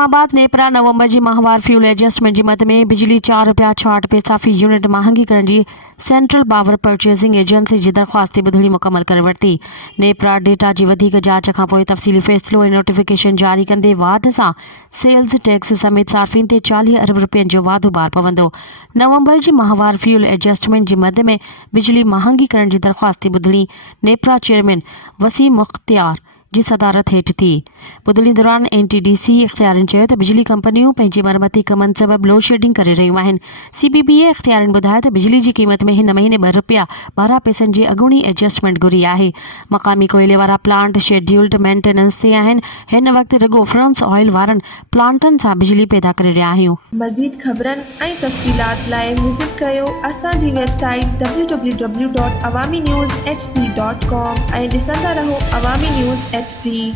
इस्लामाबाद नेपरा नवंबर जी माहवार fuel adjustment जी मद में बिजली ₹4.68 फ़ी यूनिट महांगी करण जी सेंट्रल पावर परचेसिंग एजेंसी जी दरख्वास्त ते ॿुधणी मुकमल करे वरिती। नेपरा डेटा जी वधीक जांच खां पोइ तफ़सीली फ़ैसिलो ऐं नोटिफिकेशन जारी कंदे वाध सां सेल्स टैक्स समेत सार्फिन ते 40 अरब रुपयनि जो वाधो बार पवंदो। नवंबर जी माहवार फ्यूल एडजस्टमेंट जी मद में बिजली महांगी करण जी दरख्वास्त ते ॿुधणी नेपरा चेयरमैन वसीम मुख्तियार जी सदारत हेठि थी। ॿुधणी दौरान NTDC इख़्तियारनि चयो त बिजली कंपनियूं पंहिंजे मरमती कमनि सबबि लोड शेडिंग करे रहियूं आहिनि। CPPA इख़्तियारनि ॿुधायो त बिजली जी क़ीमत में हिन महीने ₹2.12 जी अॻूणी एडजस्टमेंट घुरी आहे। मक़ामी कोयले वारा प्लांट शेड्यूल्ड मेंटेनेंस ते आहिनि। हिन वक़्तु रुॻो फ्रांस ऑयल वारनि प्लांटनि सां बिजली पैदा करे रहिया आहियूं। मज़ीद ख़बरनि ऐं तफ़सीलात लाइ विज़िट कयो असांजी वेबसाइट www.awamiNewsHD.com ऐं ॾिसंदा रहो अवामी न्यूज़ HD।